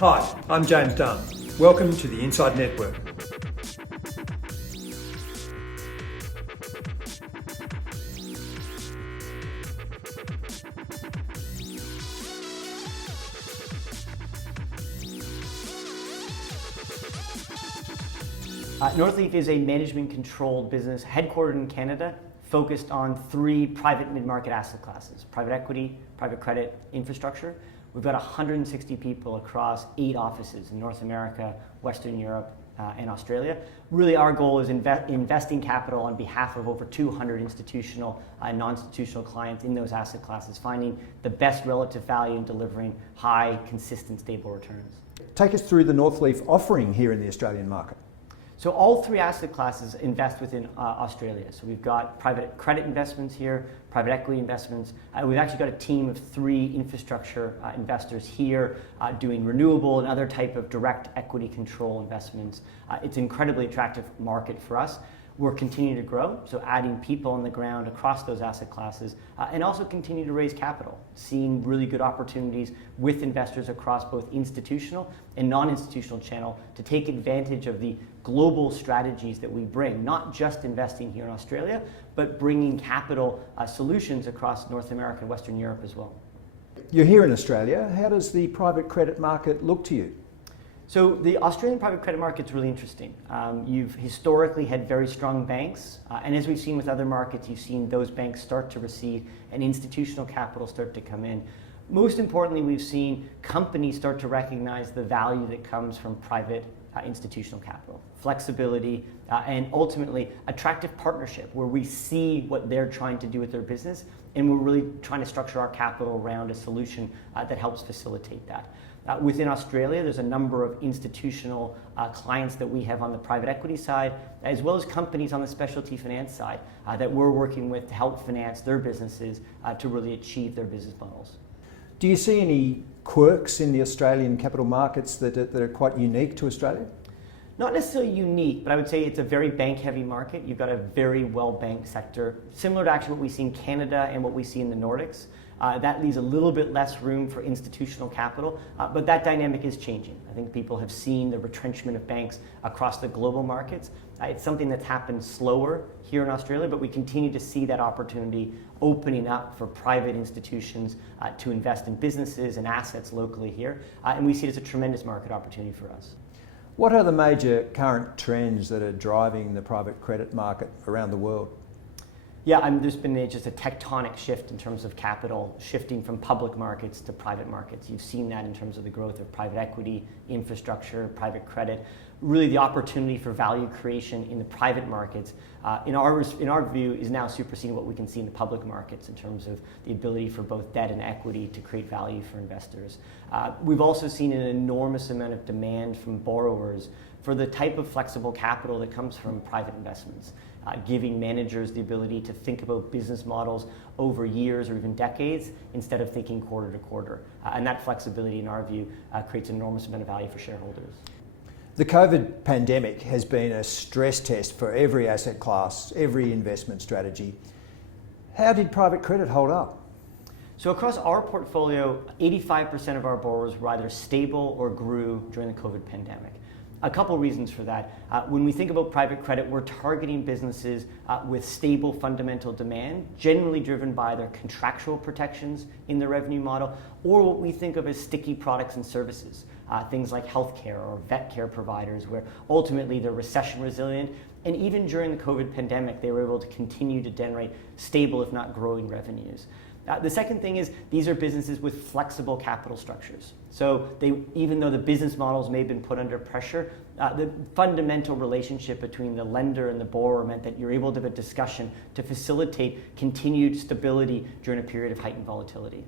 Hi, I'm James Dunn. Welcome to the Inside Network. Northleaf is a management-controlled business headquartered in Canada, focused on three private mid-market asset classes: private equity, private credit, infrastructure. We've got 160 people across 8 offices in North America, Western Europe, and Australia. Really, our goal is investing capital on behalf of over 200 institutional and non-institutional clients in those asset classes, finding the best relative value and delivering high, consistent, stable returns. Take us through the Northleaf offering here in the Australian market. So all three asset classes invest within Australia. So we've got private credit investments here, private equity investments. We've actually got a team of 3 infrastructure investors here doing renewable and other type of direct equity control investments. It's an incredibly attractive market for us. We're continuing to grow, so adding people on the ground across those asset classes, and also continue to raise capital, seeing really good opportunities with investors across both institutional and non-institutional channel to take advantage of the global strategies that we bring, not just investing here in Australia, but bringing capital solutions across North America and Western Europe as well. You're here in Australia. How does the private credit market look to you? So the Australian private credit market's really interesting. You've historically had very strong banks, and as we've seen with other markets, you've seen those banks start to recede and institutional capital start to come in. Most importantly, we've seen companies start to recognize the value that comes from private institutional capital, flexibility, and ultimately attractive partnership where we see what they're trying to do with their business, and we're really trying to structure our capital around a solution that helps facilitate that. Within Australia, there's a number of institutional clients that we have on the private equity side, as well as companies on the specialty finance side that we're working with to help finance their businesses to really achieve their business models. Do you see any quirks in the Australian capital markets that are quite unique to Australia? Not necessarily unique, but I would say it's a very bank-heavy market. You've got a very well-banked sector, similar to actually what we see in Canada and what we see in the Nordics. That leaves a little bit less room for institutional capital, but that dynamic is changing. I think people have seen the retrenchment of banks across the global markets. It's something that's happened slower here in Australia, but we continue to see that opportunity opening up for private institutions to invest in businesses and assets locally here, and we see it as a tremendous market opportunity for us. What are the major current trends that are driving the private credit market around the world? Yeah, there's been just a tectonic shift in terms of capital shifting from public markets to private markets. You've seen that in terms of the growth of private equity, infrastructure, private credit. Really, the opportunity for value creation in the private markets, in our view, is now superseding what we can see in the public markets in terms of the ability for both debt and equity to create value for investors. We've also seen an enormous amount of demand from borrowers for the type of flexible capital that comes from private investments. Giving managers the ability to think about business models over years or even decades instead of thinking quarter to quarter. And that flexibility, in our view, creates an enormous amount of value for shareholders. The COVID pandemic has been a stress test for every asset class, every investment strategy. How did private credit hold up? So across our portfolio, 85% of our borrowers were either stable or grew during the COVID pandemic. A couple reasons for that. When we think about private credit, we're targeting businesses with stable fundamental demand, generally driven by their contractual protections in the revenue model, or what we think of as sticky products and services, things like healthcare or vet care providers, where ultimately they're recession resilient. And even during the COVID pandemic, they were able to continue to generate stable, if not growing revenues. The second thing is these are businesses with flexible capital structures. So even though the business models may have been put under pressure, the fundamental relationship between the lender and the borrower meant that you're able to have a discussion to facilitate continued stability during a period of heightened volatility.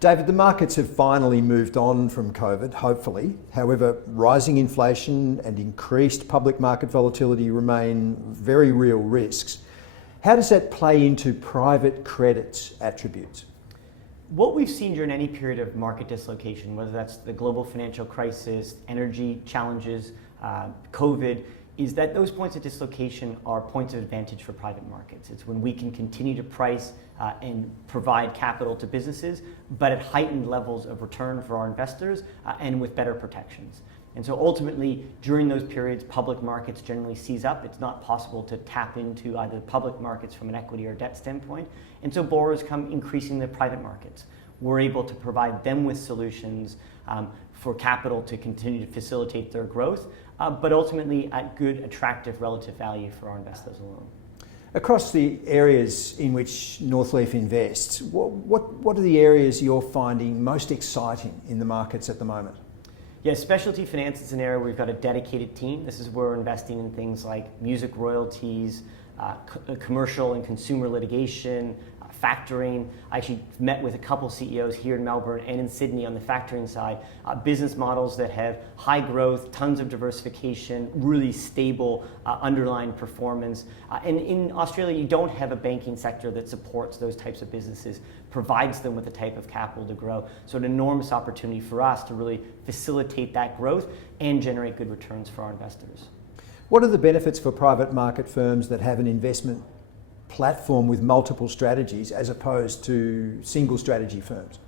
David, the markets have finally moved on from COVID, hopefully. However, rising inflation and increased public market volatility remain very real risks. How does that play into private credit's attributes? What we've seen during any period of market dislocation, whether that's the global financial crisis, energy challenges, COVID, is that those points of dislocation are points of advantage for private markets. It's when we can continue to price and provide capital to businesses, but at heightened levels of return for our investors and with better protections. And so ultimately, during those periods, public markets generally seize up. It's not possible to tap into either the public markets from an equity or debt standpoint. And so borrowers come increasingly to private markets. We're able to provide them with solutions for capital to continue to facilitate their growth, but ultimately at good, attractive relative value for our investors alone. Across the areas in which Northleaf invests, what are the areas you're finding most exciting in the markets at the moment? Yeah, specialty finance is an area where we've got a dedicated team. This is where we're investing in things like music royalties, commercial and consumer litigation, factoring. I actually met with a couple CEOs here in Melbourne and in Sydney on the factoring side, business models that have high growth, tons of diversification, really stable underlying performance. And in Australia, you don't have a banking sector that supports those types of businesses, provides them with the type of capital to grow. So an enormous opportunity for us to really facilitate that growth and generate good returns for our investors. What are the benefits for private market firms that have an investment platform with multiple strategies as opposed to single strategy firms?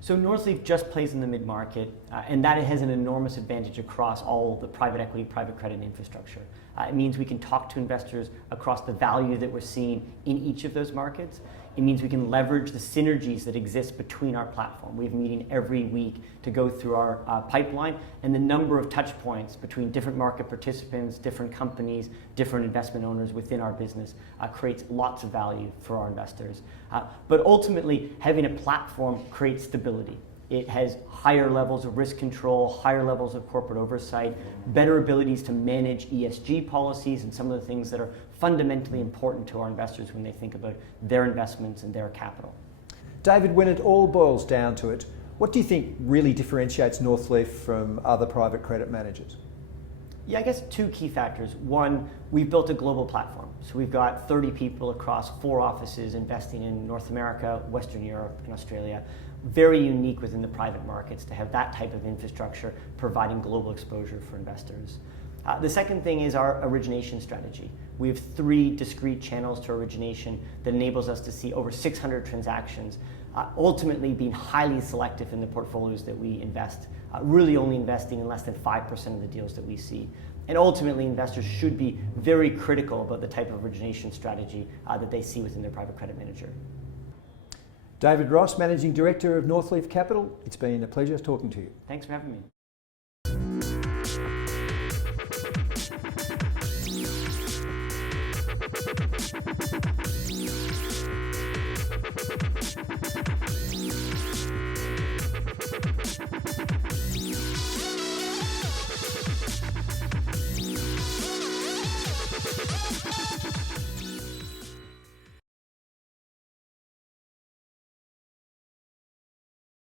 So Northleaf just plays in the mid-market, and that has an enormous advantage across all the private equity, private credit, and infrastructure. It means we can talk to investors across the value that we're seeing in each of those markets. It means we can leverage the synergies that exist between our platform. We have a meeting every week to go through our pipeline, and the number of touch points between different market participants, different companies, different investment owners within our business creates lots of value for our investors. But ultimately, having a platform creates stability. It has higher levels of risk control, higher levels of corporate oversight, better abilities to manage ESG policies and some of the things that are fundamentally important to our investors when they think about their investments and their capital. David, when it all boils down to it, what do you think really differentiates Northleaf from other private credit managers? Yeah, I guess two key factors. One, we've built a global platform. So we've got 30 people across 4 offices investing in North America, Western Europe, and Australia. Very unique within the private markets to have that type of infrastructure providing global exposure for investors. The second thing is our origination strategy. We have 3 discrete channels to origination that enables us to see over 600 transactions, ultimately being highly selective in the portfolios that we invest, really only investing in less than 5% of the deals that we see. And ultimately, investors should be very critical about the type of origination strategy that they see within their private credit manager. David Ross, Managing Director of Northleaf Capital, it's been a pleasure talking to you. Thanks for having me.